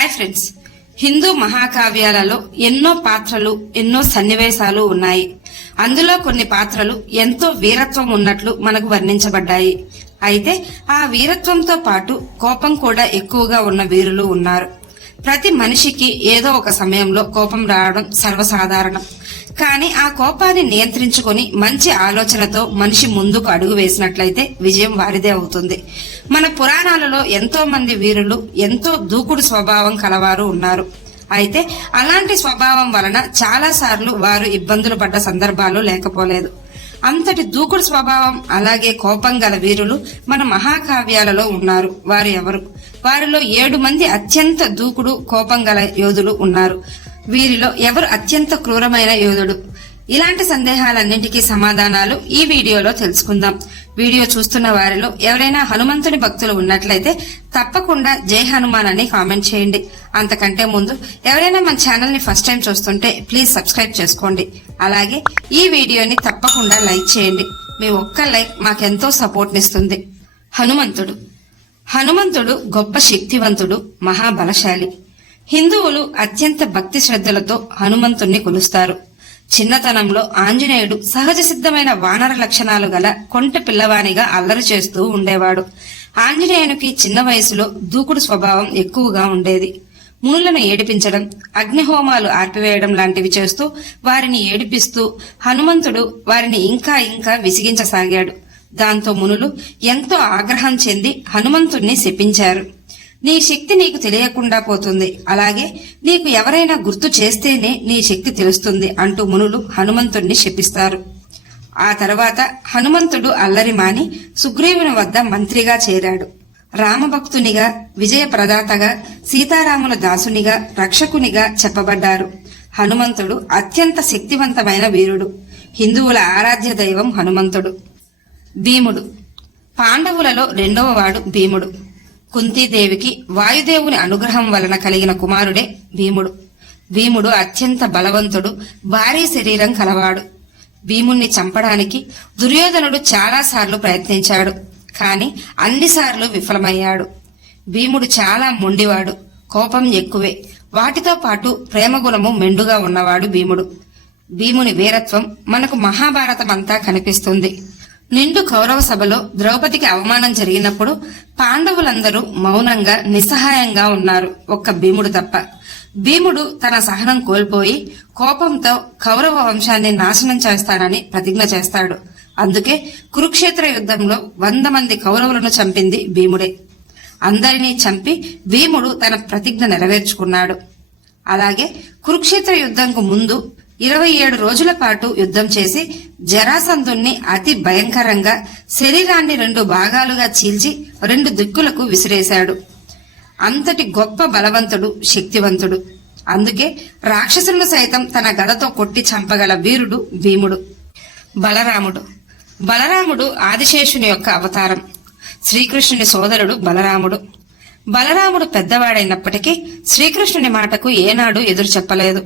Hi friends, Hindu మహాకావ్యాలలో ఎన్నో పాత్రలు ఎన్నో సన్నివేశాలు ఉన్నాయి. అందులో కొన్ని పాత్రలు ఎంతో వీరత్వం ఉన్నట్లు మనకు వర్ణించబడ్డాయి. అయితే ఆ వీరత్వంతో పాటు కోపం కూడా ఎక్కువగా ఉన్న వీరులు ఉన్నారు. ప్రతి మనిషికి ఏదో ఒక సమయంలో కోపం రావడం సర్వసాధారణం. కానీ ఆ కోపాన్ని నియంత్రించుకొని మంచి ఆలోచనతో మనిషి ముందుకు అడుగు వేసినట్లయితే విజయం వారిదే అవుతుంది. మన పురాణాలలో ఎంతో మంది వీరులు ఎంతో దూకుడు స్వభావం కలవారు ఉన్నారు. అయితే అలాంటి స్వభావం వలన చాలా సార్లు వారు ఇబ్బందులు పడ్డ సందర్భాలు లేకపోలేదు. అంతటి దూకుడు స్వభావం అలాగే కోపం గల వీరులు మన మహాకావ్యాలలో ఉన్నారు. వారు ఎవరు? వారిలో 7 మంది అత్యంత దూకుడు కోపం గల యోధులు ఉన్నారు. వీరిలో ఎవరు అత్యంత క్రూరమైన యోధుడు? ఇలాంటి సందేహాలన్నింటికీ సమాధానాలు ఈ వీడియోలో తెలుసుకుందాం. వీడియో చూస్తున్న వారిలో ఎవరైనా హనుమంతుని భక్తులు ఉన్నట్లయితే తప్పకుండా జై హనుమాన్ అని కామెంట్ చేయండి. అంతకంటే ముందు ఎవరైనా మన ఛానల్ ని ఫస్ట్ టైం చూస్తుంటే ప్లీజ్ సబ్స్క్రైబ్ చేసుకోండి. అలాగే ఈ వీడియోని తప్పకుండా లైక్ చేయండి. మీ ఒక్క లైక్ మాకెంతో సపోర్ట్ నిస్తుంది. హనుమంతుడు గొప్ప శక్తివంతుడు, మహాబలశాలి. హిందువులు అత్యంత భక్తి శ్రద్ధలతో హనుమంతుణ్ణి కొలుస్తారు. చిన్నతనంలో ఆంజనేయుడు సహజ సిద్ధమైన వానర లక్షణాలు గల కొంట పిల్లవానిగా అల్లరి చేస్తూ ఉండేవాడు. ఆంజనేయునికి చిన్న వయసులో దూకుడు స్వభావం ఎక్కువగా ఉండేది. మునులను ఏడిపించడం, అగ్నిహోమాలు ఆర్పివేయడం లాంటివి చేస్తూ వారిని ఏడిపిస్తూ హనుమంతుడు వారిని ఇంకా ఇంకా విసిగించసాగాడు. దాంతో మునులు ఎంతో ఆగ్రహం చెంది హనుమంతుణ్ణి శపించారు. నీ శక్తి నీకు తెలియకుండా పోతుంది, అలాగే నీకు ఎవరైనా గుర్తు చేస్తేనే నీ శక్తి తెలుస్తుంది అంటూ మునులు హనుమంతుణ్ణి శపిస్తారు. ఆ తర్వాత హనుమంతుడు అల్లరి మాని సుగ్రీవుని వద్ద మంత్రిగా చేరాడు. రామభక్తునిగా, విజయ ప్రదాతగా, సీతారాముల దాసునిగా, రక్షకునిగా చెప్పబడ్డారు. హనుమంతుడు అత్యంత శక్తివంతమైన వీరుడు. హిందువుల ఆరాధ్య దైవం హనుమంతుడు. భీముడు పాండవులలో 2వ వాడు భీముడు. కుంతీదేవికి వాయుదేవుని అనుగ్రహం వలన కలిగిన కుమారుడే భీముడు అత్యంత బలవంతుడు, భారీ శరీరం కలవాడు. భీముణ్ణి చంపడానికి దుర్యోధనుడు చాలాసార్లు ప్రయత్నించాడు, కాని అన్నిసార్లు విఫలమయ్యాడు. భీముడు చాలా మొండివాడు, కోపం ఎక్కువే. వాటితో పాటు ప్రేమగుణము మెండుగా ఉన్నవాడు భీముని వీరత్వం మనకు మహాభారతమంతా కనిపిస్తుంది. నిండు కౌరవ సభలో ద్రౌపదికి అవమానం జరిగినప్పుడు పాండవులందరూ మౌనంగా నిస్సహాయంగా ఉన్నారు, ఒక్క భీముడు తప్ప. భీముడు తన సహనం కోల్పోయి కోపంతో కౌరవ వంశాన్ని నాశనం చేస్తానని ప్రతిజ్ఞ చేస్తాడు. అందుకే కురుక్షేత్ర యుద్ధంలో 100 మంది కౌరవులను చంపింది భీముడే. అందరినీ చంపి భీముడు తన ప్రతిజ్ఞ నెరవేర్చుకున్నాడు. అలాగే కురుక్షేత్ర యుద్ధంకు ముందు 27 రోజుల పాటు యుద్ధం చేసి జరాసంధుణ్ణి అతి భయంకరంగా శరీరాన్ని 2 భాగాలుగా చీల్చి 2 దిక్కులకు విసిరేశాడు. అంతటి గొప్ప బలవంతుడు, శక్తివంతుడు. అందుకే రాక్షసులను సైతం తన గదతో కొట్టి చంపగల వీరుడు భీముడు. బలరాముడు ఆదిశేషుని యొక్క అవతారం. శ్రీకృష్ణుని సోదరుడు బలరాముడు పెద్దవాడైనప్పటికీ శ్రీకృష్ణుని మాటకు ఏనాడు ఎదురు చెప్పలేదు.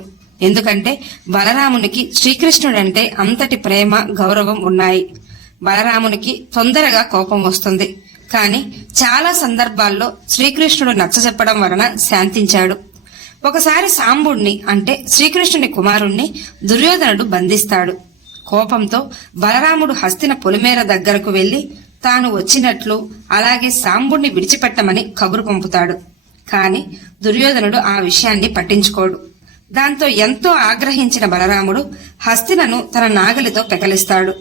ఎందుకంటే బలరామునికి శ్రీకృష్ణుడంటే అంతటి ప్రేమ, గౌరవం ఉన్నాయి. బలరామునికి తొందరగా కోపం వస్తుంది, కాని చాలా సందర్భాల్లో శ్రీకృష్ణుడు నచ్చజెప్పడం వలన శాంతించాడు. ఒకసారి సాంబుణ్ణి అంటే శ్రీకృష్ణుని కుమారుణ్ణి దుర్యోధనుడు బంధిస్తాడు. కోపంతో బలరాముడు హస్తిన పొలిమేర దగ్గరకు వెళ్లి తాను వచ్చినట్లు, అలాగే సాంబుణ్ణి విడిచిపెట్టమని కబురు పంపుతాడు. కాని దుర్యోధనుడు ఆ విషయాన్ని పట్టించుకోడు. దాంతో ఎంతో ఆగ్రహించిన బలరాముడు హస్తినను తన నాగలితో పెకలిస్తాడు.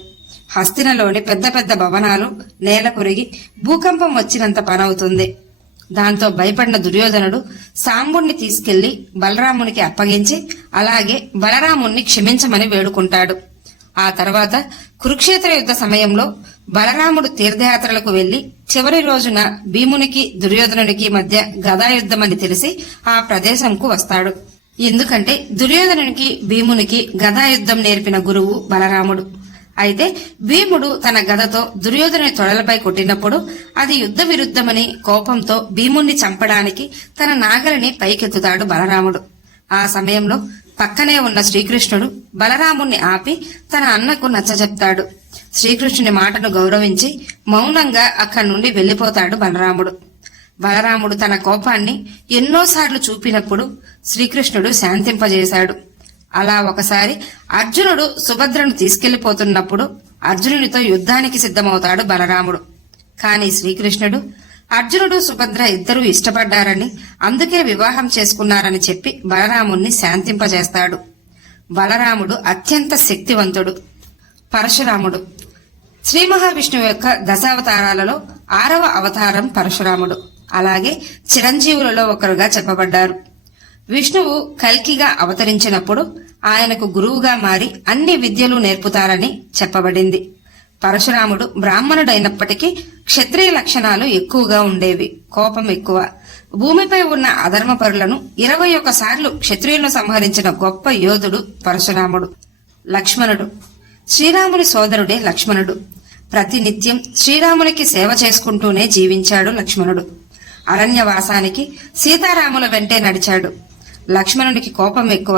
హస్తినలోని పెద్ద పెద్ద భవనాలు నేల కొరిగి భూకంపం వచ్చినంత పనవుతుంది. దాంతో భయపడిన దుర్యోధనుడు సాంబుణ్ణి తీసుకెళ్లి బలరామునికి అప్పగించి అలాగే బలరాముణ్ణి క్షమించమని వేడుకుంటాడు. ఆ తర్వాత కురుక్షేత్ర యుద్ధ సమయంలో బలరాముడు తీర్థయాత్రలకు వెళ్లి చివరి రోజున భీమునికి దుర్యోధనునికి మధ్య గదాయుద్ధమని తెలిసి ఆ ప్రదేశంకు వస్తాడు. ఎందుకంటే దుర్యోధనునికి భీమునికి గదాయుద్ధం నేర్పిన గురువు బలరాముడు. అయితే భీముడు తన గదతో దుర్యోధనుని తొడలపై కొట్టినప్పుడు అది యుద్ధ విరుద్ధమని కోపంతో భీముణ్ణి చంపడానికి తన నాగలిని పైకెత్తుతాడు బలరాముడు. ఆ సమయంలో పక్కనే ఉన్న శ్రీకృష్ణుడు బలరాముణ్ణి ఆపి తన అన్నకు నచ్చజెప్తాడు. శ్రీకృష్ణుని మాటను గౌరవించి మౌనంగా అక్కడి నుండి వెళ్లిపోతాడు బలరాముడు. బలరాముడు తన కోపాన్ని ఎన్నోసార్లు చూపినప్పుడు శ్రీకృష్ణుడు శాంతింపజేశాడు. అలా ఒకసారి అర్జునుడు సుభద్రను తీసుకెళ్లిపోతున్నప్పుడు అర్జునునితో యుద్ధానికి సిద్ధమవుతాడు బలరాముడు. కాని శ్రీకృష్ణుడు అర్జునుడు సుభద్ర ఇద్దరూ ఇష్టపడ్డారని, అందుకే వివాహం చేసుకున్నారని చెప్పి బలరాముణ్ణి శాంతింపజేస్తాడు. బలరాముడు అత్యంత శక్తివంతుడు. పరశురాముడు శ్రీ మహావిష్ణువు యొక్క దశావతారాలలో 6వ అవతారం పరశురాముడు. అలాగే చిరంజీవులలో ఒకరుగా చెప్పబడ్డారు. విష్ణువు కల్కిగా అవతరించినప్పుడు ఆయనకు గురువుగా మారి అన్ని విద్యలు నేర్పుతారని చెప్పబడింది. పరశురాముడు బ్రాహ్మణుడైనప్పటికీ క్షత్రియ లక్షణాలు ఎక్కువగా ఉండేవి. కోపం ఎక్కువ. భూమిపై ఉన్న అధర్మపరులను 21 సార్లు క్షత్రియులను సంహరించిన గొప్ప యోధుడు పరశురాముడు. లక్ష్మణుడు శ్రీరాముని సోదరుడే లక్ష్మణుడు. ప్రతినిత్యం శ్రీరామునికి సేవ చేసుకుంటూనే జీవించాడు లక్ష్మణుడు. అరణ్యవాసానికి సీతారాముల వెంటే నడిచాడు. లక్ష్మణుడికి కోపం ఎక్కువ.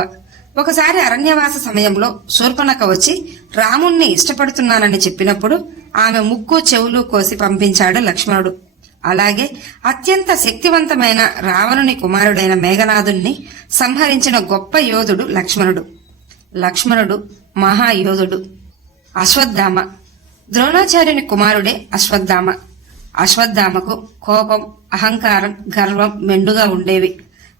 ఒకసారి అరణ్యవాస సమయంలో శూర్పణఖ వచ్చి రాముణ్ణి ఇష్టపడుతున్నానని చెప్పినప్పుడు ఆమె ముక్కు చెవులు కోసి పంపించాడు లక్ష్మణుడు. అలాగే అత్యంత శక్తివంతమైన రావణుని కుమారుడైన మేఘనాథుణ్ణి సంహరించిన గొప్ప యోధుడు లక్ష్మణుడు. లక్ష్మణుడు మహాయోధుడు. అశ్వత్థామ ద్రోణాచార్యుని కుమారుడే అశ్వత్థామ. అశ్వత్థామకు కోపం, అహంకారం, గర్వం మెండుగా ఉండేవి.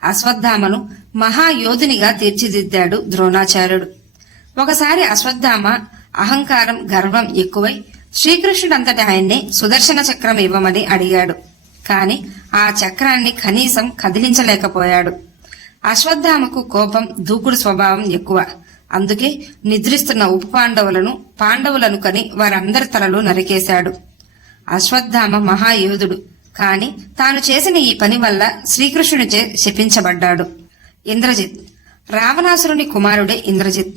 అశ్వత్థామను మహాయోధునిగా తీర్చిదిద్దాడు ద్రోణాచార్యుడు. ఒకసారి అశ్వత్థామ అహంకారం, గర్వం ఎక్కువై శ్రీకృష్ణుడంతటి ఆయన్ని సుదర్శన చక్రం ఇవ్వమని అడిగాడు. కాని ఆ చక్రాన్ని కనీసం కదిలించలేకపోయాడు. అశ్వత్థామకు కోపం, దూకుడు స్వభావం ఎక్కువ. అందుకే నిద్రిస్తున్న ఉప పాండవులను కని వారందరి తలలు నరికేశాడు. అశ్వత్థామ మహాయోధుడు. కాని తాను చేసిన ఈ పని వల్ల శ్రీకృష్ణునిచే శపించబడ్డాడు. ఇంద్రజిత్ రావణాసురుని కుమారుడే ఇంద్రజిత్.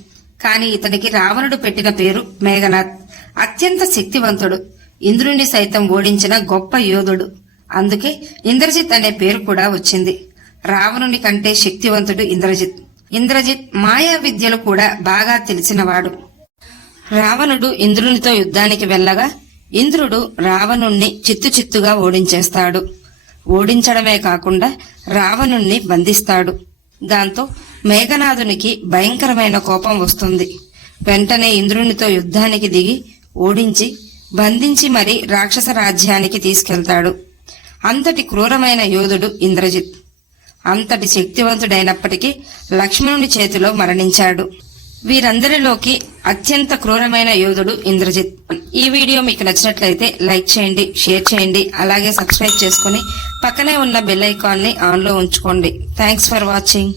కాని ఇతనికి రావణుడు పెట్టిన పేరు మేఘనాథ్. అత్యంత శక్తివంతుడు. ఇంద్రుని సైతం ఓడించిన గొప్ప యోధుడు. అందుకే ఇంద్రజిత్ అనే పేరు కూడా వచ్చింది. రావణుని కంటే శక్తివంతుడు ఇంద్రజిత్. ఇంద్రజిత్ మాయా విద్యలు కూడా బాగా తెలిసినవాడు. రావణుడు ఇంద్రునితో యుద్ధానికి వెళ్లగా ఇంద్రుడు రావణుణ్ణి చిత్తుచిత్తుగా ఓడించేస్తాడు. ఓడించడమే కాకుండా రావణుణ్ణి బంధిస్తాడు. దాంతో మేఘనాథునికి భయంకరమైన కోపం వస్తుంది. వెంటనే ఇంద్రునితో యుద్ధానికి దిగి ఓడించి బంధించి మరీ రాక్షస రాజ్యానికి తీసుకెళ్తాడు. అంతటి క్రూరమైన యోధుడు ఇంద్రజిత్. అంతటి శక్తివంతుడైనప్పటికీ లక్ష్మణుడి చేతిలో మరణించాడు. వీరందరిలోకి అత్యంత క్రూరమైన యోధుడు ఇంద్రజిత్. ఈ వీడియో మీకు నచ్చినట్లయితే లైక్ చేయండి, షేర్ చేయండి, అలాగే సబ్స్క్రైబ్ చేసుకుని పక్కనే ఉన్న బెల్ ఐకాన్ ని ఆన్ లో ఉంచుకోండి. Thanks for watching.